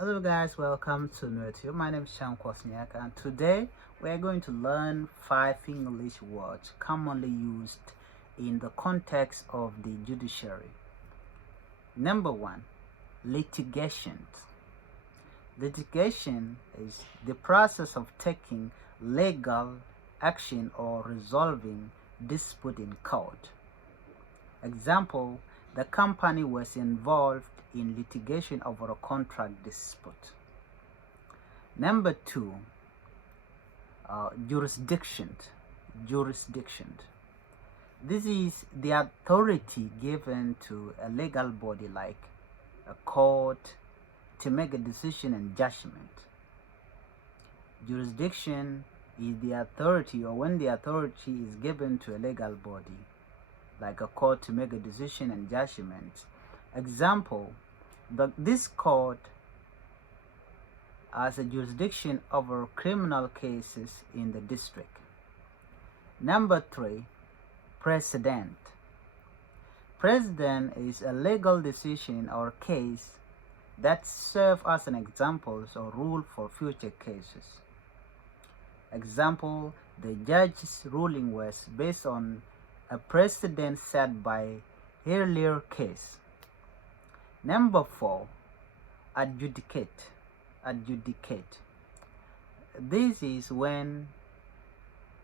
Hello guys, welcome to NewTube. My name is Sean Kwasniak, and today we are going to learn 5 English words commonly used in the context of the judiciary. Number 1, litigation. Litigation is the process of taking legal action or resolving dispute in court. Example, the company was involved in litigation over a contract dispute. Number 2, jurisdiction. This is the authority given to a legal body like a court to make a decision and judgment. Jurisdiction is the authority, or when the authority is given to a legal body like a court to make a decision and judgment. Example, this court has a jurisdiction over criminal cases in the district. Number 3, precedent. Precedent is a legal decision or case that serves as an example or rule for future cases. Example, the judge's ruling was based on a precedent set by earlier case. Number 4, adjudicate. This is when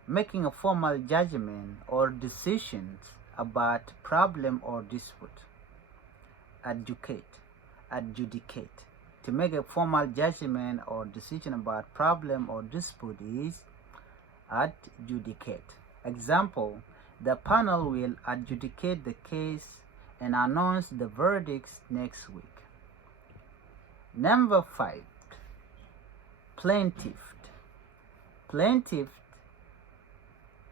making a formal judgment or decisions about problem or dispute. Adjudicate. To make a formal judgment or decision about problem or dispute is adjudicate. Example, the panel will adjudicate the case and announce the verdicts next week. Number 5, plaintiff. Plaintiff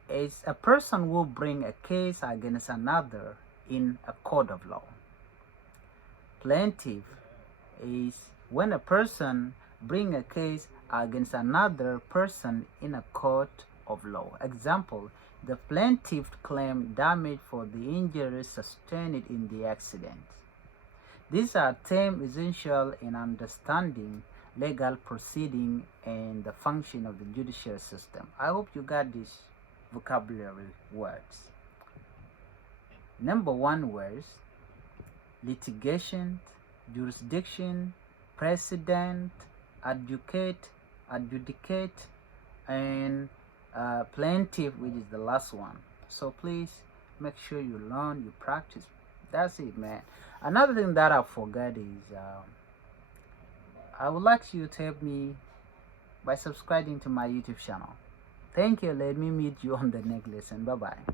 is a person who brings a case against another in a court of law. Plaintiff is when a person brings a case against another person in a court of law. Example, the plaintiff claimed damage for the injuries sustained in the accident. These are terms essential in understanding legal proceeding and the function of the judicial system. I hope you got these vocabulary words. Number 1 words: litigation, jurisdiction, precedent, adjudicate, and plaintiff, which is the last one. So please make sure you learn, you practice. That's it, man. Another thing that I forgot is I would like you to help me by subscribing to my YouTube channel. Thank you. Let me meet you on the next lesson. Bye bye.